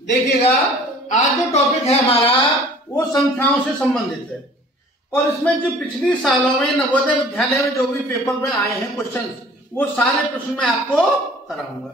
देखिएगा, आज जो टॉपिक है हमारा वो संख्याओं से संबंधित है और इसमें जो पिछली सालों में नवोदय विद्यालय में जो भी पेपर में आए हैं क्वेश्चन, वो सारे प्रश्न मैं आपको कराऊंगा।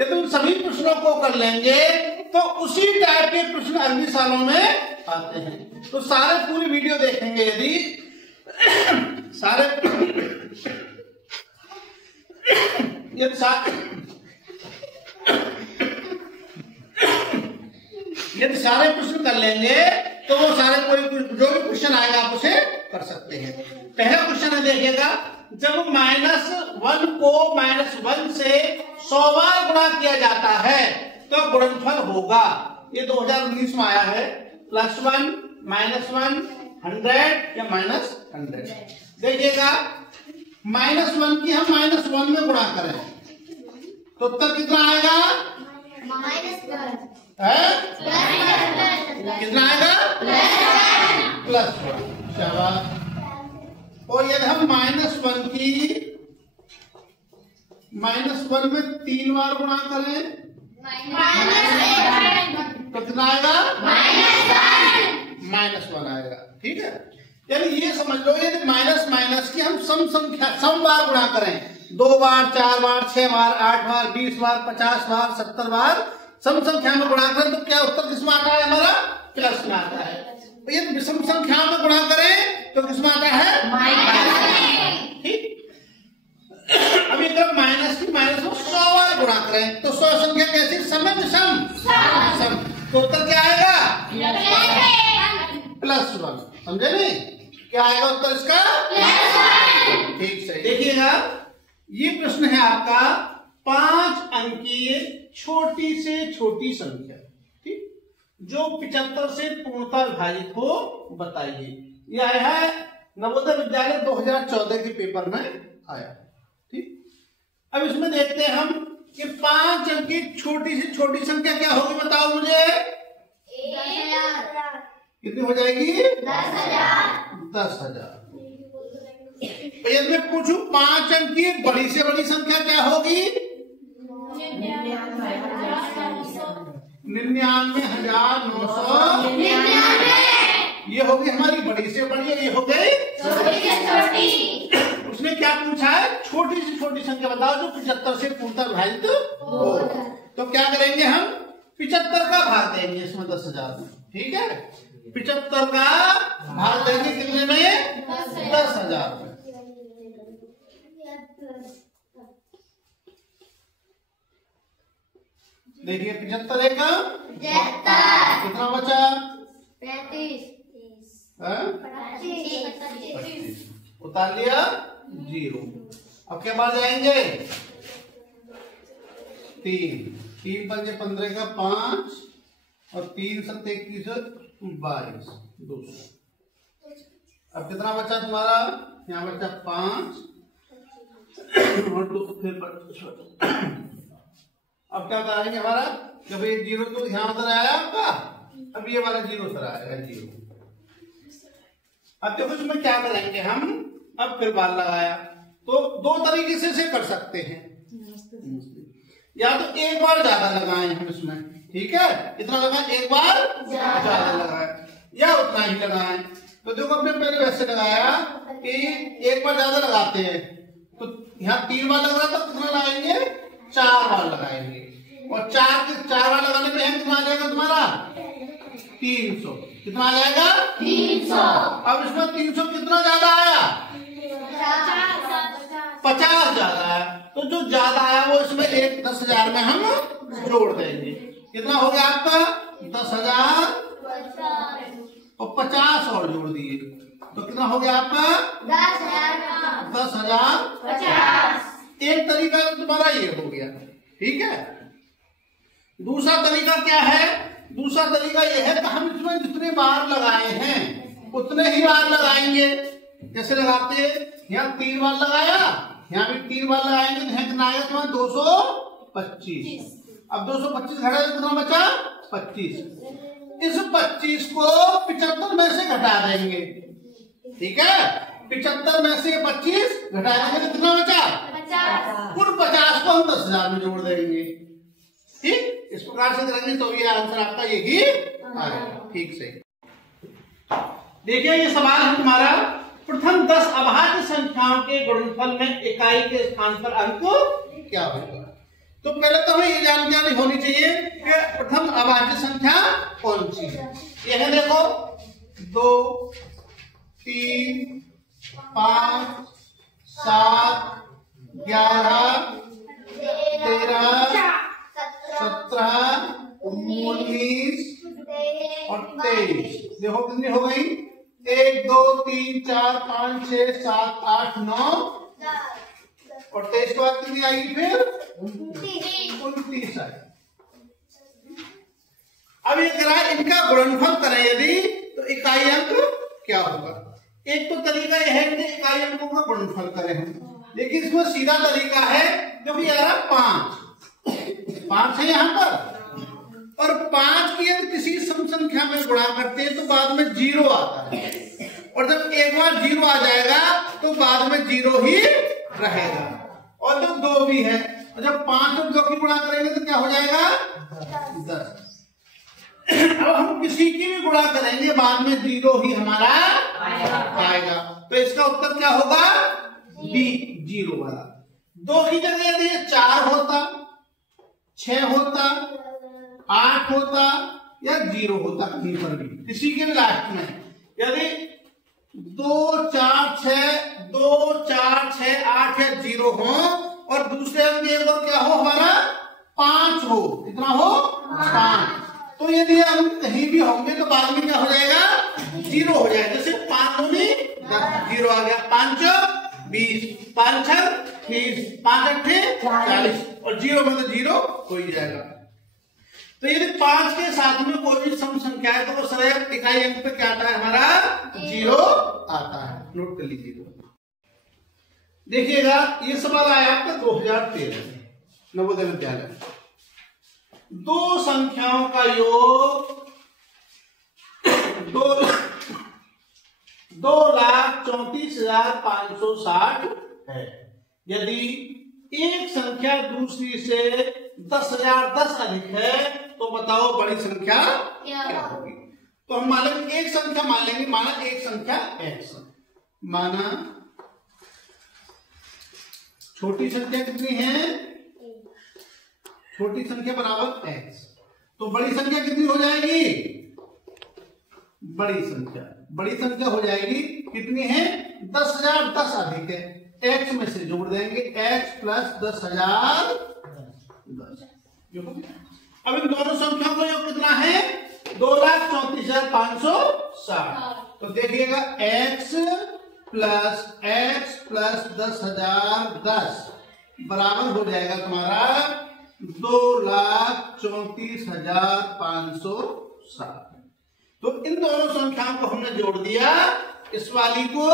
यदि उन सभी प्रश्नों को कर लेंगे तो उसी टाइप के प्रश्न अगले सालों में आते हैं। तो सारे पूरी वीडियो देखेंगे, यदि सारे यदि सारे प्रश्न कर लेंगे तो वो सारे कोई जो भी क्वेश्चन आएगा आप उसे कर सकते हैं। पहला क्वेश्चन है, देखिएगा, जब -1 को -1 से 100 बार गुणा किया जाता है तो गुणनफल होगा। ये 2019 में आया है, +1 -1 100 या -100। देखिएगा, -1 की हम -1 में गुणा करें तो उत्तर कितना आएगा? कितना आएगा? +1। शाबाश। और यदि हम -1 की -1 में 3 बार गुणा करें तो कितना आएगा? -1 आएगा। ठीक है, यानी ये समझ लो, यदि माइनस की हम सम बार गुणा करें, 2 बार 4 बार 6 बार 8 बार 20 बार 50 बार 70 बार सम संख्या में गुणा करें तो क्या उत्तर किसमें आता है? हमारा प्लस में आता है। यदि विषम संख्या में गुणा करें तो किसमें आता है? माइनस। ठीक, अभी अगर माइनस की माइनस को 100 बार गुणा करें तो 100 संख्या कैसी? सम है विषम? सम। तो उत्तर क्या आएगा? +1। समझे नहीं? क्या आएगा उत्तर इसका? ठीक, सही। देखिएगा, ये प्रश्न है आपका 5 अंकीय छोटी से छोटी संख्या, ठीक, जो 75 से पूर्णतः विभाजित हो, बताइए। यह आया है नवोदय विद्यालय 2014 के पेपर में आया। ठीक, अब इसमें देखते हैं हम कि 5 अंकीय छोटी से छोटी संख्या क्या होगी, बताओ मुझे। 10,000। कितनी हो जाएगी? 10,000। यदि मैं पूछूं 5 अंकीय बड़ी से बड़ी संख्या क्या होगी? 99,999। ये होगी हमारी बड़ी से बड़ी, ये हो गई छोटी। उसने क्या पूछा है? छोटी से छोटी संख्या बताओ जो 75 से पूर्णतः विभाजित हो। तो क्या करेंगे हम? 75 का भाग देंगे इसमें 10,000 में। ठीक है, 75 का भाग देंगे कितने में? 10,000 में। देखिए, 75 एक कितना बचा? 35। उतार लिया 0। अब क्या बात जाएंगे? 3 पंजे 15 का 5 और 3 7 21 22 200। अब कितना बचा तुम्हारा? यहाँ बचा 5 और 2 फिर अब क्या बताएंगे हमारा? जब ये 0 तो यहाँ उधर आया आपका, अब ये वाला 0 उधर आएगा 0। अब देखो इसमें क्या करेंगे हम? अब फिर बाल लगाया तो 2 तरीके से इसे कर सकते हैं। या तो एक बार ज्यादा लगाएं हम इसमें, ठीक है, इतना लगाएं, एक बार ज्यादा लगाएं या उतना ही लगाएं। तो देखो हमने पहले वैसे लगाया कि एक बार ज्यादा लगाते हैं तो यहाँ 3 बार लग रहा था, कितना लगाएंगे? 4 बार लगाएंगे। और 4 बार लगाने पे कितना आ जाएगा तुम्हारा? 300। कितना आ जाएगा? 300। अब इसमें 300 कितना ज्यादा आया? 50 ज्यादा आया। तो जो ज्यादा आया वो इसमें 10,000 में हम जोड़ देंगे। कितना हो गया आपका? 10,000 और 50 और जोड़ दिए तो कितना हो गया आपका? 10,050। एक तरीका तुम्हारा ये हो गया। ठीक है, दूसरा तरीका क्या है? दूसरा तरीका ये है कि हम इसमें जितने बार लगाए हैं उतने ही बार लगाएंगे। जैसे लगाते हैं, यहाँ 3 बार लगाया, यहाँ भी 3 बार लगाएंगे तो यहाँ कितना आएगा तुम्हारा? 225। अब 225 घटा तो कितना बचा? 25। इस 25 को 75 में से घटा देंगे। ठीक है, 75 में से 25 घटा देंगे तो कितना बचा? 50। उन 50 को हम 10,000 में जोड़ देंगे। ठीक, इस प्रकार से करेंगे तो ये आंसर आपका यही आएगा। ठीक सही। देखिए ये सवाल है तुम्हारा, प्रथम 10 अभाज्य संख्याओं के गुणनफल में इकाई के स्थान पर अंक क्या होगा। तो पहले तो हमें ये जानकारी होनी चाहिए कि प्रथम अभाज्य संख्या कौन सी है। ये है देखो 2, 3, 5, 7, 11, 13, 17, 19 और 23। देखो कितनी हो गई, 1, 2, 3, 4, 5, 6, 7, 8, 9 और 23 के बाद कितनी आएगी फिर 29 आएगी। अब ये कह रहा है इनका गुणनफल करें यदि तो इकाई अंक क्या होगा। एक तो तरीका यह है कि इकाई अंकों का गुणनफल करें हम, लेकिन इसमें सीधा तरीका है जो कि यार 5 है यहाँ पर, और 5 की यदि किसी सम संख्या में गुणा करते हैं तो बाद में 0 आता है, और जब एक बार 0 आ जाएगा तो बाद में 0 ही रहेगा। और जो 2 भी है, और जब 5 और 2 की गुणा करेंगे तो क्या हो जाएगा 10। अब हम किसी की भी गुणा करेंगे बाद में 0 ही हमारा आएगा, तो इसका उत्तर क्या होगा बी, 0 वाला। 2 की जगह यदि 4 होता, 6 होता, 8 होता या 0 होता, कहीं पर भी किसी के भी लास्ट में यदि 2, 4, 6, 8 या 0 हो, और दूसरे अंक एक और क्या हो हमारा 5 हो, कितना हो 5, तो यदि हम कहीं भी होंगे तो बाद में क्या हो जाएगा 0 हो जाएगा। जैसे 5 दूनी 10, 0 आ गया, 5 20, 5 30, 5 8 40 और 0 में तो 0 हो ही जाएगा। तो यदि 5 के साथ में कोई भी सम संख्या है तो वो सदैव इकाई अंक पे क्या आता है हमारा 0 आता है, नोट कर लीजिएगा। देखिएगा ये सवाल आया आपका 2013 नवोदय विद्यालय। 2 संख्याओं का योग 2,34,560 है। यदि एक संख्या दूसरी से 10,010 अधिक है तो बताओ बड़ी संख्या क्या होगी। तो हम मान लेंगे एक संख्या मान लेंगे, माना एक संख्या x, माना छोटी संख्या कितनी है, छोटी संख्या बराबर x, तो बड़ी संख्या कितनी हो जाएगी, बड़ी संख्या हो जाएगी कितनी है 10,010 अधिक है, x में से जोड़ देंगे x प्लस 10,010। अब इन दोनों संख्याओं का योग कितना है 2,34,560। तो देखिएगा x प्लस 10,010 बराबर हो जाएगा तुम्हारा 2,34,560। तो इन दोनों संख्याओं को हमने जोड़ दिया, इस वाली को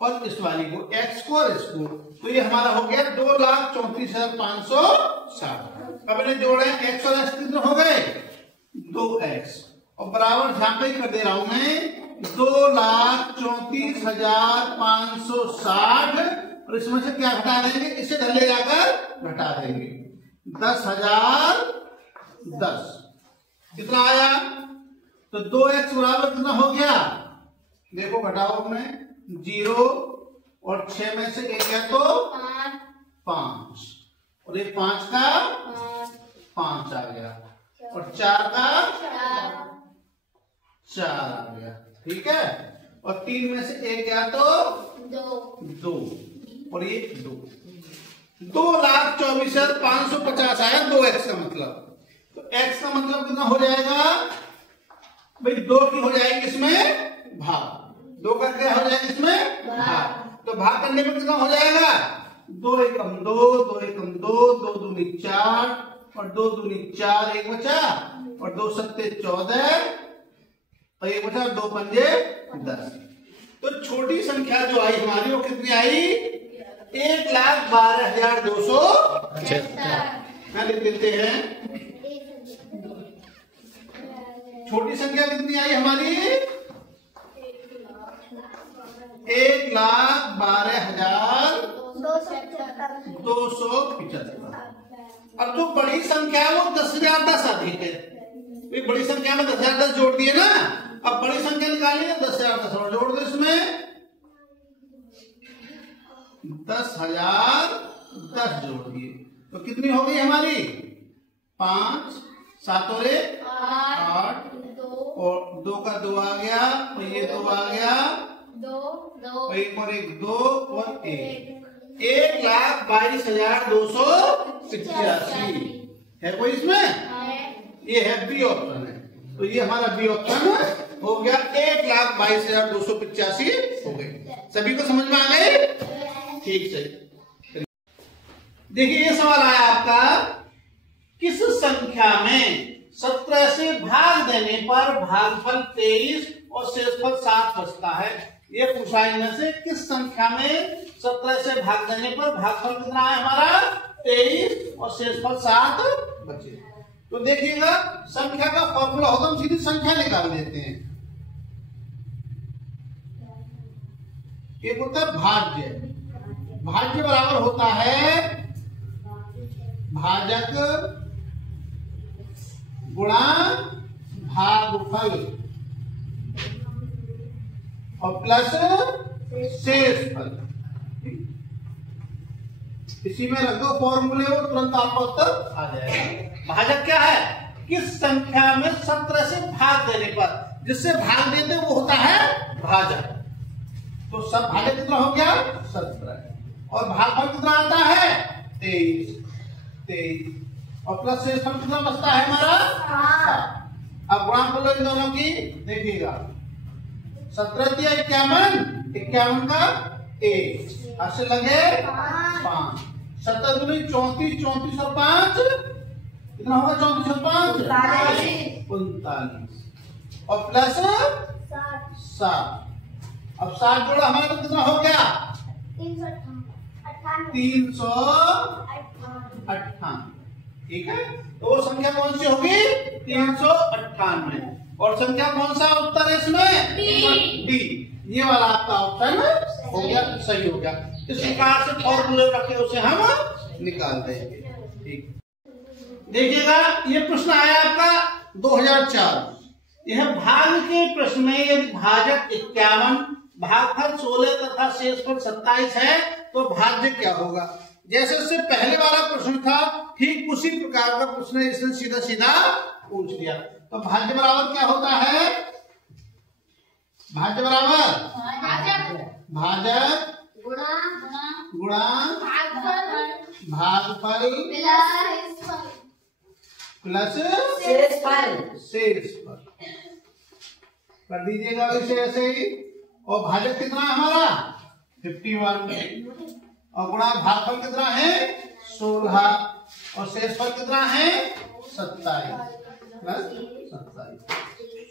और इस वाली को, x को और इसको, तो ये हमारा हो गया 2,34,560। अब इन्हें जोड़े x और x कितने हो गए 2x, और बराबर जहां पे कर दे रहा हूं मैं 2,34,560, और इसमें से क्या घटा देंगे, इसे घर ले जाकर घटा देंगे 10,010 कितना आया, तो 2x बराबर कितना हो गया, देखो घटाओ में 0 और 6 में से एक गया तो 5 और एक 5 का 5 आ गया और 4 का 4 आ गया, ठीक है, और 3 में से एक गया तो 2 और ये 2,24,550 आया 2x का मतलब। तो x का मतलब कितना हो जाएगा भाई 2 की हो जाएगी इसमें भाग, 2 का क्या हो जाएगा इसमें भाग, तो भाग करने पर कितना हो जाएगा 2 एकम 2, 2 एकम 2, 2 दूनी 4 और 2 दूनी 4, एक बचा और 2 सत्ते 14 और एक बचा 2 पंजे 10। तो छोटी संख्या जो आई हमारी वो कितनी आई 1,12,275 लिख देते हैं। छोटी संख्या कितनी आई हमारी 1,12,275। अब जो बड़ी संख्या है वो 10,010 अधिक है। बड़ी संख्या में 10,010 जोड़ दिए ना, अब बड़ी संख्या निकालनी है 10,010 और जोड़ दो इसमें 10,010 जोड़ दिए तो कितनी हो गई हमारी 5 7 और 1 8 और 2 का 2 आ गया और ये 2 आ गया 2 1 और 1 2 और 1 1,22,285 है कोई इसमें? ये है बी ऑप्शन है। तो ये हमारा बी ऑप्शन हो गया 1,22,285 हो गए। सभी को समझ में आ गए? ठीक है। देखिए ये सवाल आया आपका, किस संख्या में 17 से भाग देने पर भागफल 23 और शेषफल 7 बचता है? ये पूछा इनमें से किस संख्या में 17 से भाग देने पर भागफल कितना है हमारा 23 और शेषफल 7 बचे। तो देखिएगा संख्या का फॉर्मूला होगा, हम सीधी संख्या निकाल देते हैं। एक होता है भाज्य, भाज्य बराबर होता है भाजक गुणा भागफल और प्लस शेषफल। इसी में रख दो फॉर्मूले, वो तुरंत आपका उत्तर आ जाएगा। भाजक क्या है? किस संख्या में 17 से भाग देने पर, जिससे भाग देते वो होता है भाजक। तो सब भाजक कितना हो गया 17 और भागफल कितना आता है 23 और प्लस शेषफल कितना बचता है हमारा 7। अब गुणा कर लो इन दोनों की, देखिएगा 17 या 51 का 1 ऐसे लगे 5 17 दूनी 34 34 और 5 कितना होगा 34 और 5 39 और प्लस 7। अब 7 जोड़ा हमारा तो कितना हो गया 398। ठीक है, तो वो संख्या कौन सी होगी 398 और संख्या कौन सा उत्तर है इसमें डी। ये वाला आपका ऑप्शन हो गया, सही हो गया। इस प्रकार से फॉर्मूले रखे उसे हम निकाल देंगे। ठीक, देखिएगा ये प्रश्न आया आपका 2004। यह भाग के प्रश्न में यदि भाजक 51 भागफल 16 तथा शेषफल 27 है तो भाज्य क्या होगा? जैसे उससे पहले वाला प्रश्न था ठीक उसी प्रकार का प्रश्न इसने सीधा सीधा पूछ दिया। तो भाज्य बराबर क्या होता है? भाज्य बराबर भाजक गुणा भागफल प्लस शेषफल कर दीजिएगा वैसे ऐसे ही। और भाजक कितना है हमारा 51 और गुणा भागफल कितना है 16 और शेषफल कितना है 27 प्लस 27।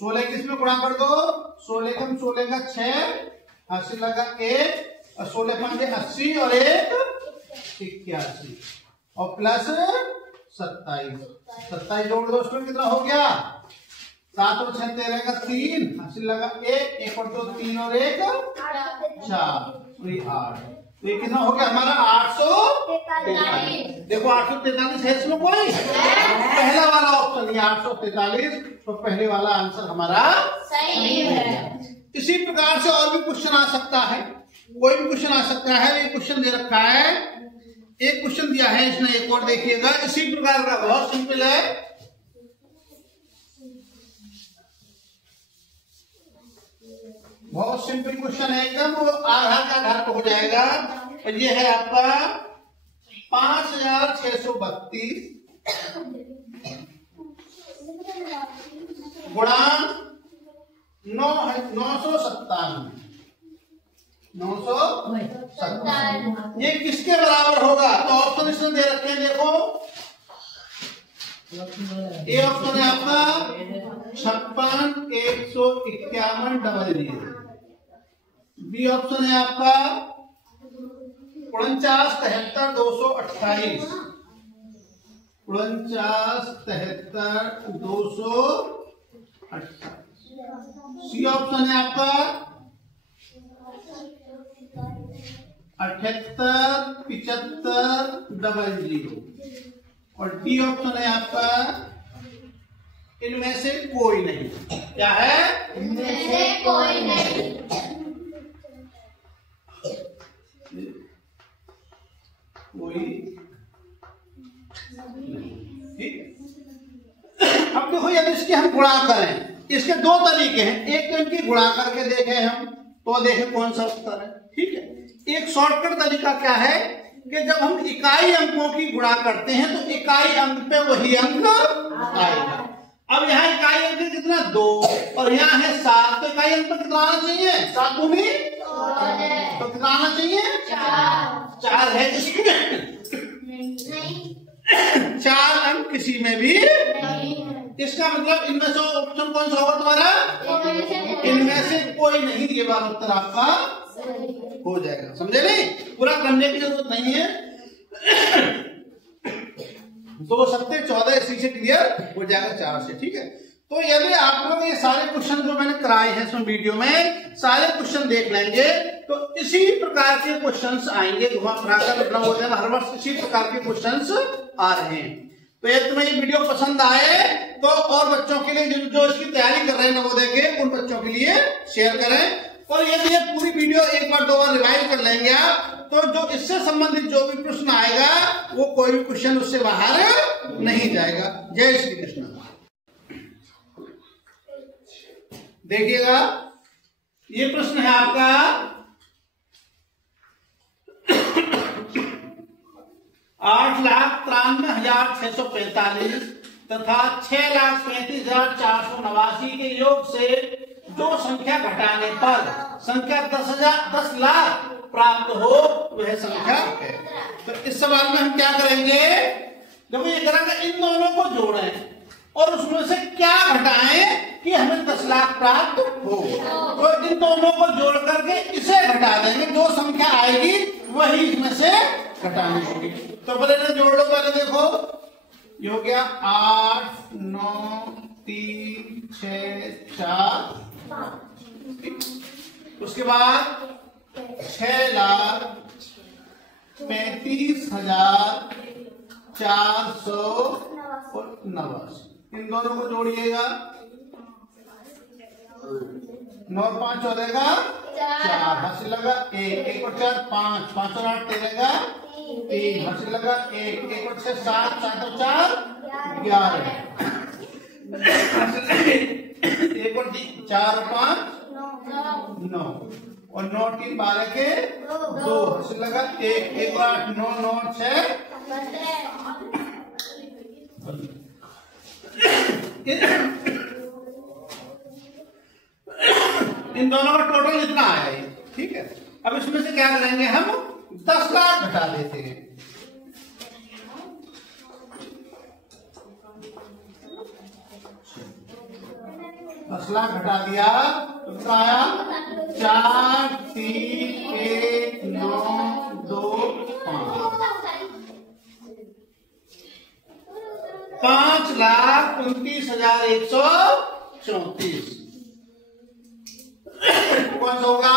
16 किसमें गुणा कर दो 16 कम 16 का 6 80 लगा 1 और 16 पंजे 80 और 1 81 और प्लस 27 जोड़ दो उसमें कितना हो गया 7 और 6 13 का 3 80 लगा 1 और 2 3 और 1 4 8। तो ये कितना हो गया हमारा 843। देखो 843 है इसमें कोई पहला वाला ऑप्शन है 843, तो पहले वाला आंसर हमारा सही है। इसी प्रकार से और भी क्वेश्चन आ सकता है, कोई भी क्वेश्चन आ सकता है। ये क्वेश्चन दे रखा है, एक क्वेश्चन दिया है इसने, एक और देखिएगा इसी प्रकार का, बहुत सिंपल है। बहुत सिंपल क्वेश्चन है एकदम, वो आधार का आधार पर हो जाएगा। और ये है आपका 5632 गुणा 957। ये किसके बराबर होगा? तो ऑप्शन इसमें दे रखे हैं, देखो ए ऑप्शन है आपका 56 151 00। बी ऑप्शन है आपका 49 73 228 49 73 228। सी ऑप्शन है आपका 78 75 00 और डी ऑप्शन है आपका इनमें से कोई नहीं। क्या है? इनमें से कोई नहीं। कोई ठीक। अब देखो यदि इसकी हम गुणा करें, इसके दो तरीके हैं। एक तो इनकी गुणा करके देखें हम, तो देखें कौन सा उत्तर है। ठीक है, एक शॉर्टकट तरीका क्या है कि जब हम इकाई अंकों की गुणा करते हैं तो इकाई अंक पे वही अंक आएगा। अब यहाँ इकाई अंक कितना 2 और यहाँ है 7, तो इकाई अंक पे कितना आना चाहिए? 7 दूनी तो कितना आना चाहिए? 4 है इसमें नहीं, 4 अंक किसी में भी नहीं। इसका मतलब इनमें से ऑप्शन कौन सा होगा तुम्हारा? इनमें से कोई नहीं। ये बार उत्तर आपका हो जाएगा। समझे नहीं? पूरा करने की जरूरत नहीं है। 2 सत्ते 14 इसी से क्लियर हो जाएगा 4 से। ठीक है, तो यदि आप लोग ये सारे क्वेश्चन जो मैंने कराए हैं इसमें वीडियो में सारे क्वेश्चन देख लेंगे तो इसी प्रकार के क्वेश्चंस आएंगे। घुमा फिराकर लिखना हो जाएगा, हर वर्ष इसी प्रकार के क्वेश्चंस आ रहे हैं। तो यदि तुम्हें ये वीडियो पसंद आए तो और बच्चों के लिए जो इसकी तैयारी कर रहे हैं नवोदय के, उन बच्चों के लिए शेयर करें। और यदि ये पूरी वीडियो एक बार 2 बार रिवाइज कर लेंगे आप, तो जो इससे संबंधित जो भी प्रश्न आएगा वो कोई भी क्वेश्चन उससे बाहर नहीं जाएगा। जय श्री कृष्ण। देखिएगा, ये प्रश्न है आपका 8,93,645 तथा 6,35,489 के योग से जो संख्या घटाने पर संख्या 10 लाख प्राप्त हो वह संख्या है। तो इस सवाल में हम क्या करेंगे? देखो ये करेंगे, इन दोनों को जोड़ें और उसमें से क्या घटाएं कि हमें 10 लाख प्राप्त हो। तो इन दोनों को जोड़ करके इसे घटा देंगे, जो संख्या आएगी वही इसमें से घटानी होगी। तो पहले जोड़ लो। पहले देखो ये हो गया 8, 9, 3, 6, 4। उसके बाद 6,35,489। इन दोनों को जोड़िएगा, 9 और 5 हो जाएगा 4, हासिल लगा 1 और 4 5, 5 और 8 तेरेगा 3, हासिल लगा 1 और 6 7, 7 और 4 11, 1 और 4 और 5 9 और 9 3 12 के 2, हासिल लगा 1 और 8 9 9 और 6। इन दोनों का टोटल इतना आया है। ठीक है, अब इसमें से क्या करेंगे हम? 10 लाख घटा देते हैं। दस लाख घटा दिया तो कितना आया? 4, 3, 1, 9, 2, 5 5,29,134। कौन सा होगा?